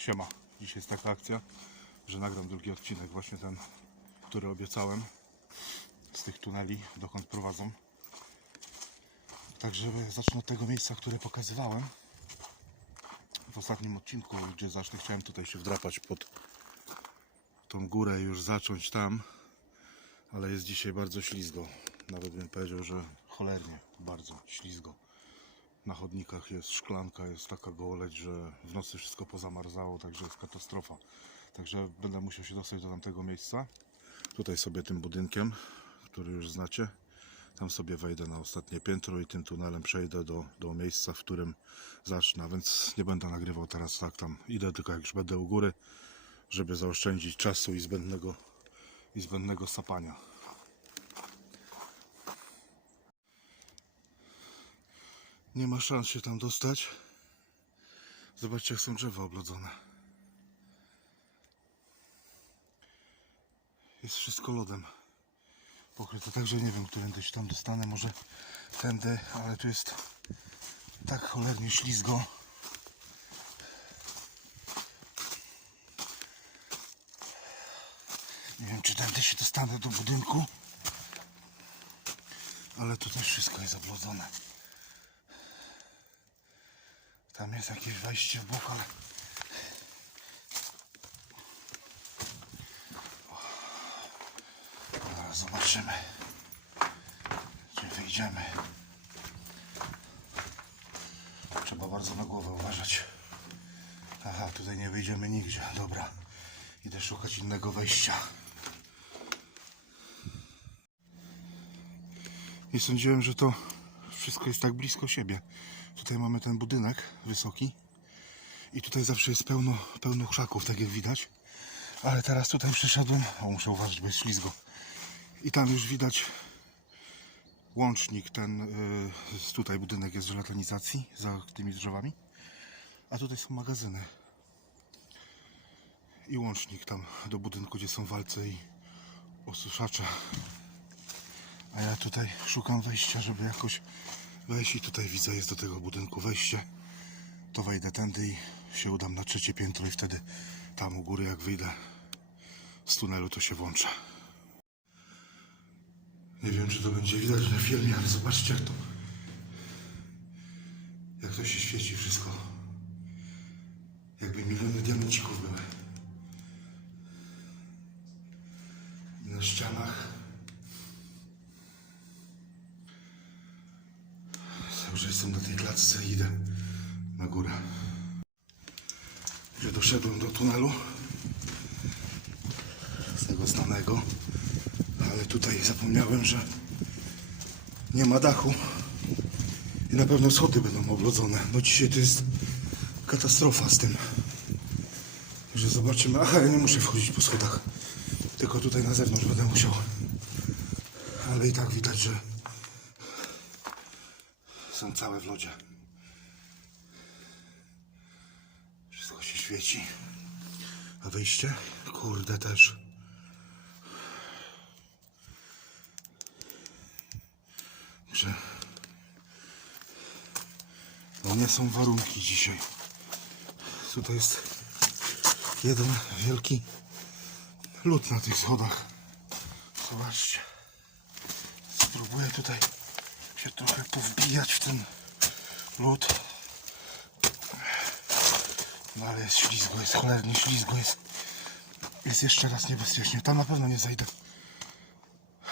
siema. Dzisiaj jest taka akcja, że nagram drugi odcinek, właśnie ten, który obiecałem z tych tuneli, dokąd prowadzą. Także zacznę od tego miejsca, które pokazywałem w ostatnim odcinku, gdzie zacznę, chciałem tutaj się wdrapać pod tą górę, już zacząć tam, ale jest dzisiaj bardzo ślizgo. Nawet bym powiedział, że cholernie bardzo ślizgo. Na chodnikach jest szklanka, jest taka gołoleć, że w nocy wszystko pozamarzało, także jest katastrofa. Także będę musiał się dostać do tamtego miejsca. Tutaj sobie tym budynkiem, który już znacie. Tam sobie wejdę na ostatnie piętro i tym tunelem przejdę do, do miejsca, w którym zacznę. Więc nie będę nagrywał teraz tak tam. Idę tylko jak już będę u góry, żeby zaoszczędzić czasu i zbędnego, i zbędnego sapania. Nie ma szans się tam dostać. Zobaczcie, jak są drzewa oblodzone. Jest wszystko lodem pokryte, także nie wiem, którędy się tam dostanę. Może tędy, ale tu jest tak cholernie ślizgo. Nie wiem, czy tędy się dostanę do budynku. Ale tu też wszystko jest oblodzone. Tam jest jakieś wejście w bok, ale... Zaraz zobaczymy, czy wyjdziemy. Trzeba bardzo na głowę uważać. Aha, tutaj nie wyjdziemy nigdzie. Dobra, idę szukać innego wejścia. Nie sądziłem, że to wszystko jest tak blisko siebie. Tutaj mamy ten budynek wysoki i tutaj zawsze jest pełno, pełno krzaków, tak jak widać. Ale teraz tutaj przeszedłem, o muszę uważać, bo jest ślizgo. I tam już widać łącznik, ten y, tutaj budynek jest żelatonizacji za tymi drzewami. A tutaj są magazyny. I łącznik tam do budynku, gdzie są walce i osuszacze. A ja tutaj szukam wejścia, żeby jakoś wejść i tutaj widzę jest do tego budynku wejście. To wejdę tędy i się udam na trzecie piętro i wtedy tam u góry jak wyjdę z tunelu to się włączę. Nie wiem czy to będzie widać na filmie, ale zobaczcie jak to jak to się świeci wszystko. Jakby miliony diamencików były. I na ścianach Dobrze, jestem na tej klatce i idę na górę. Gdzie doszedłem do tunelu z tego znanego, ale tutaj zapomniałem, że nie ma dachu i na pewno schody będą oblodzone. No dzisiaj to jest katastrofa z tym. Że zobaczymy. Aha, ja nie muszę wchodzić po schodach, tylko tutaj na zewnątrz będę musiał. Ale i tak widać, że są całe w lodzie. Wszystko się świeci. A wyjście? Kurde też. Że no nie są warunki dzisiaj. Tutaj jest jeden wielki lód na tych schodach. Zobaczcie. Spróbuję tutaj się trochę powbijać w ten lód. No ale jest ślizgo, jest cholernie ślizgo, jest, jest jeszcze raz niebezpiecznie. Tam na pewno nie zajdę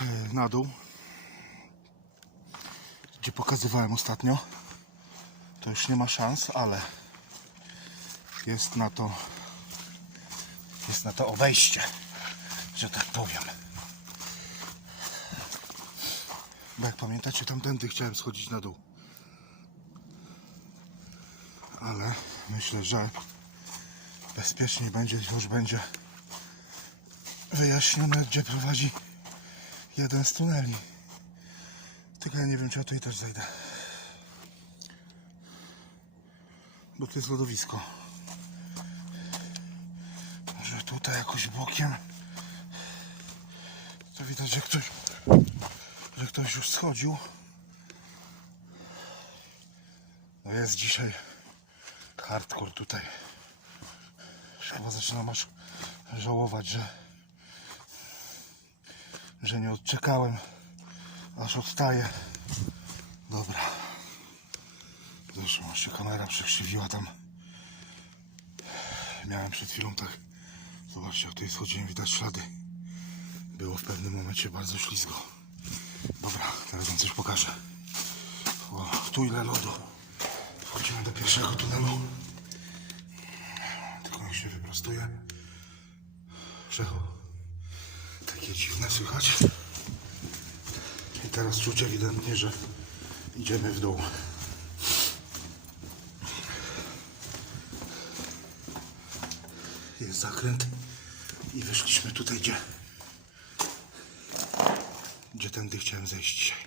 e, na dół, gdzie pokazywałem ostatnio. To już nie ma szans, ale jest na to jest na to obejście, że tak powiem. Bo jak pamiętacie, tamtędy chciałem schodzić na dół. Ale myślę, że bezpieczniej będzie, już będzie wyjaśnione, gdzie prowadzi jeden z tuneli. Tylko ja nie wiem, czy ja tutaj też zajdę. Bo to jest lodowisko. Może tutaj jakoś bokiem. To widać, że ktoś że ktoś już schodził. No jest dzisiaj hardcore tutaj. Chyba zaczynam aż żałować, że, że nie odczekałem, aż odstaję. Dobra. Zresztą się kamera przekrzywiła tam. Miałem przed chwilą tak. Zobaczcie, jak tutaj schodziłem, widać ślady. Było w pewnym momencie bardzo ślizgo. Dobra, teraz wam coś pokażę. O, tu ile lodu. Wchodzimy do pierwszego tunelu. Tylko jak się wyprostuje. Przecho. Takie dziwne słychać. I teraz czuć ewidentnie, że idziemy w dół. Jest zakręt i wyszliśmy tutaj, gdzie gdzie tędy chciałem zejść dzisiaj.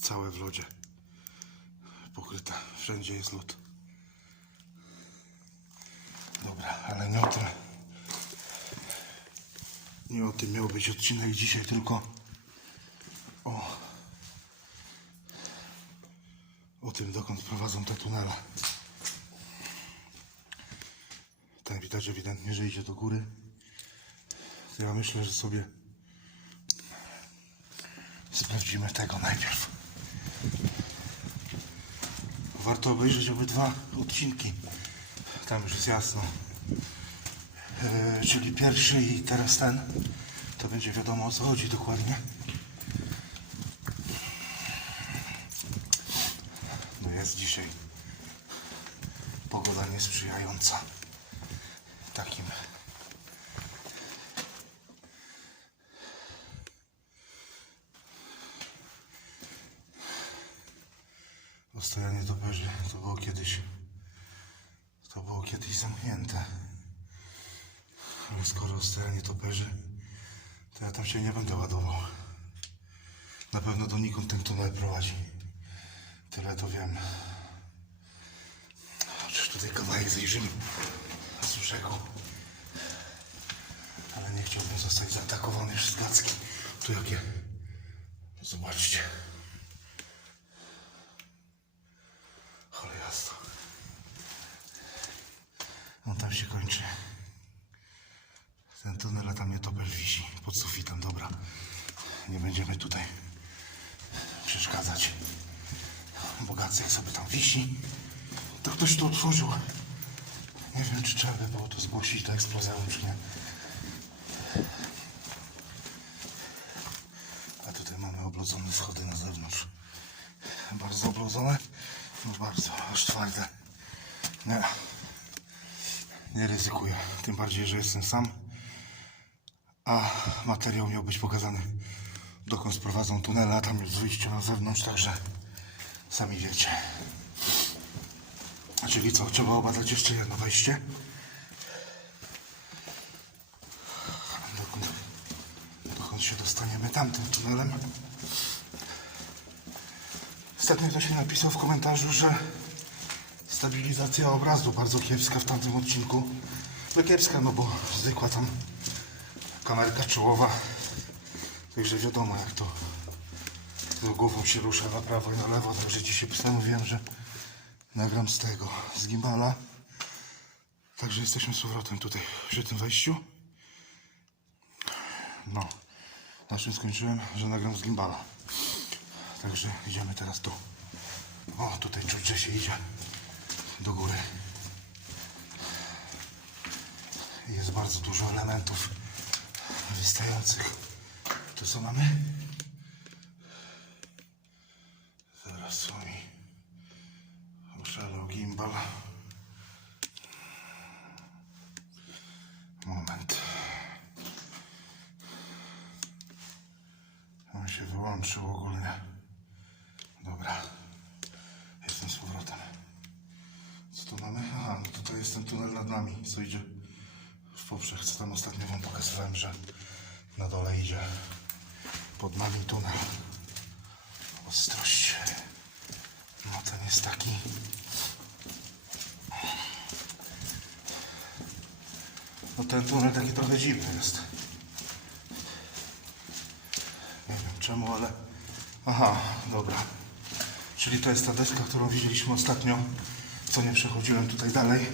Całe w lodzie. Pokryte. Wszędzie jest lód. Dobra, ale nie o tym. Nie o tym miał być odcinek dzisiaj, tylko o o tym, dokąd prowadzą te tunele. Tam widać ewidentnie, że idzie do góry. To ja myślę, że sobie sprawdzimy tego najpierw. Warto obejrzeć obydwa odcinki. Tam już jest jasno. E, czyli pierwszy i teraz ten. To będzie wiadomo o co chodzi dokładnie. No jest dzisiaj pogoda niesprzyjająca takim Ostojanie toperzy to było kiedyś to było kiedyś zamknięte. Ale skoro ostojanie toperzy to ja tam się nie będę ładował. Na pewno donikąd ten tunel prowadzi. Tyle to wiem. Chociaż tutaj kawałek zajrzymy z brzegu. Ale nie chciałbym zostać zaatakowany przez gacki. Tu jakie? Zobaczcie. Cholera jasno. On tam się kończy. Ten tunel, a tam nie topel wisi pod sufitem. Dobra. Nie będziemy tutaj przeszkadzać. Bogacy sobie tam wisi. To ktoś to otworzył. Nie wiem, czy trzeba by było to zgłosić do eksplozeum, czy nie. A tutaj mamy oblodzone schody na zewnątrz. Bardzo oblodzone. No bardzo, aż twarde. Nie. Nie ryzykuję. Tym bardziej, że jestem sam. A materiał miał być pokazany dokąd sprowadzą tunele, a tam jest wyjście na zewnątrz, także sami wiecie. Czyli co, trzeba obadać jeszcze jedno wejście. Dokąd, dokąd się dostaniemy tamtym tunelem. Ostatnio ktoś mi napisał w komentarzu, że stabilizacja obrazu bardzo kiepska w tamtym odcinku. No kiepska, no bo zwykła tam kamerka czołowa. Także wiadomo jak to z głową się rusza na prawo i na lewo. Także dzisiaj postanowiłem, że nagram z tego, z gimbala. Także jesteśmy z powrotem tutaj przy tym wejściu. No, na czym skończyłem, że nagram z gimbala. Także idziemy teraz tu. O, tutaj czuć, że się idzie do góry. Jest bardzo dużo elementów wystających. Tu co mamy? Zaraz co mi oszalał gimbal. Moment. On się wyłączył ogólnie. Dobra. Jestem z powrotem. Co tu mamy? Aha, no tutaj jest ten tunel nad nami, co idzie w poprzek. Co tam ostatnio wam pokazywałem, że na dole idzie pod nami tunel. Ostrość. No ten jest taki. No ten tunel taki trochę dziwny jest. Nie wiem czemu, ale... Aha, dobra. Czyli to jest ta deska, którą widzieliśmy ostatnio co nie przechodziłem tutaj dalej.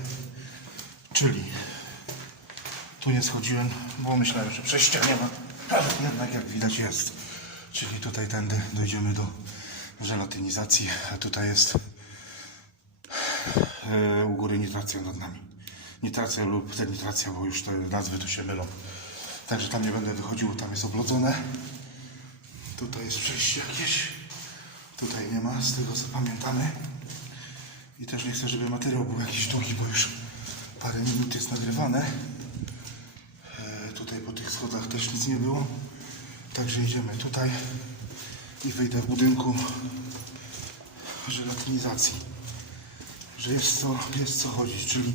Czyli tu nie schodziłem, bo myślałem, że przejścia nie ma. Jednak jak widać jest. Czyli tutaj tędy dojdziemy do żelatynizacji, a tutaj jest e, u góry nitracja nad nami. Nitracja lub denitracja, bo już te nazwy tu się mylą. Także tam nie będę wychodził, tam jest oblodzone. Tutaj jest przejście jakieś. Tutaj nie ma, z tego co pamiętamy. I też nie chcę, żeby materiał był jakiś długi, bo już parę minut jest nagrywane. Tutaj po tych schodach też nic nie było. Także idziemy tutaj i wyjdę w budynku żelatynizacji. Że jest co, jest co chodzić, czyli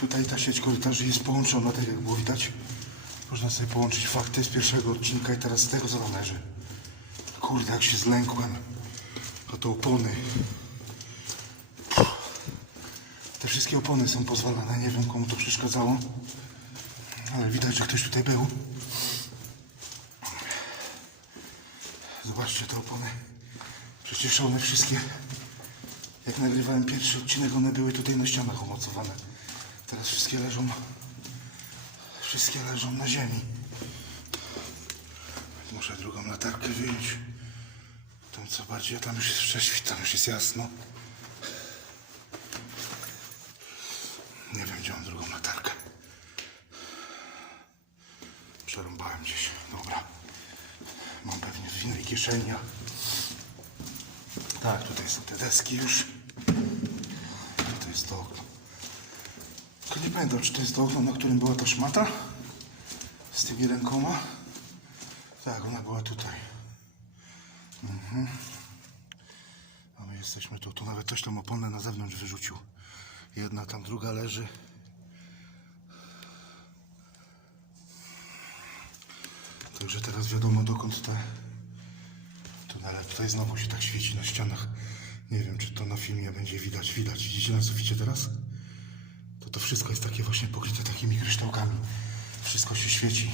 tutaj ta sieć korytarzy jest połączona, tak jak było widać. Można sobie połączyć fakty z pierwszego odcinka i teraz z tego co należy. Kurde, jak się zlękłem. A to opony. Te wszystkie opony są pozwalane. Nie wiem komu to przeszkadzało. Ale widać, że ktoś tutaj był. Zobaczcie te opony. Przecież one wszystkie, jak nagrywałem pierwszy odcinek, one były tutaj na ścianach umocowane. Teraz wszystkie leżą, wszystkie leżą na ziemi. Muszę drugą latarkę wyjąć. Tam co bardziej, tam już jest prześwit, tam już jest jasno. Nie wiem, gdzie mam drugą latarkę. Przerąbałem gdzieś. Dobra. Mam pewnie w innej kieszeni. a- Tak, tutaj są te deski już. Tutaj jest to okno. Tylko nie pamiętam, czy to jest to okno, na którym była ta szmata z tymi rękoma. Tak, ona była tutaj. Mhm. A my jesteśmy tu. Tu nawet ktoś tam oponę na zewnątrz wyrzucił. Jedna tam, druga leży. Także teraz wiadomo dokąd te tunele. Tutaj znowu się tak świeci na ścianach. Nie wiem, czy to na filmie będzie widać. Widać. Widzicie na suficie teraz? To to wszystko jest takie właśnie pokryte takimi kryształkami. Wszystko się świeci.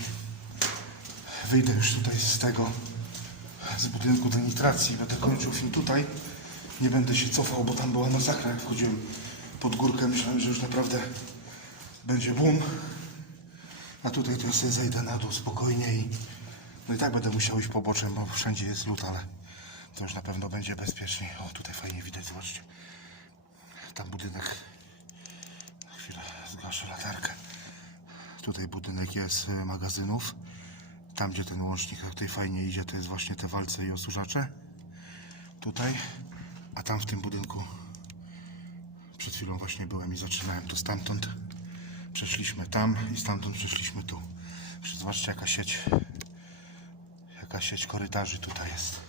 Wyjdę już tutaj z tego, z budynku denitracji. Będę kończył film tutaj. Nie będę się cofał, bo tam była masakra. Jak wchodziłem pod górkę, myślałem, że już naprawdę będzie boom. A tutaj to ja sobie zejdę na dół spokojnie i... No i tak będę musiał iść poboczem, bo wszędzie jest lód, ale to już na pewno będzie bezpieczniej. O, tutaj fajnie widać, zobaczcie. Tam budynek. Na chwilę zgaszę latarkę. Tutaj budynek jest y, magazynów. Tam, gdzie ten łącznik jak tutaj fajnie idzie, to jest właśnie te walce i osurzacze. Tutaj. A tam w tym budynku przed chwilą właśnie byłem i zaczynałem tu stamtąd. Przeszliśmy tam i stamtąd przeszliśmy tu. Zobaczcie jaka sieć, jaka sieć korytarzy tutaj jest.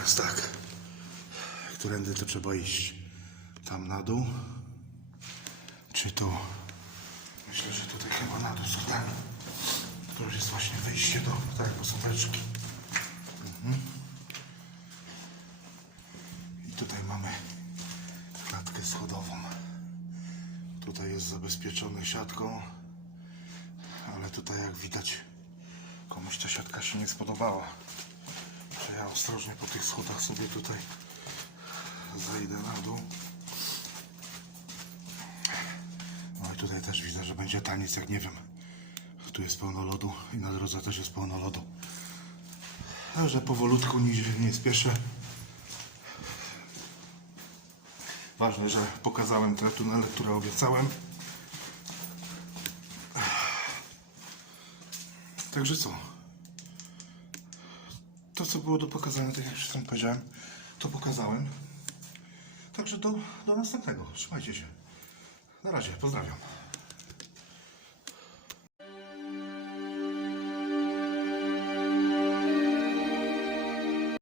Teraz tak. Którędy to trzeba iść? Tam na dół? Czy tu? Myślę, że tutaj chyba na dół schodami. To już jest właśnie wyjście do... Tak, bo są beczki. I tutaj mamy klatkę schodową. Tutaj jest zabezpieczone siatką, ale tutaj jak widać komuś ta siatka się nie spodobała. Ja ostrożnie po tych schodach sobie tutaj zejdę na dół. No i tutaj też widzę, że będzie taniec, jak nie wiem. Tu jest pełno lodu i na drodze też jest pełno lodu. Także powolutku, nigdzie nie spieszę. Ważne, że pokazałem te tunele, które obiecałem. Także co? To, co było do pokazania, tak jak już sam powiedziałem, to pokazałem. Także do, do następnego. Trzymajcie się. Na razie, pozdrawiam.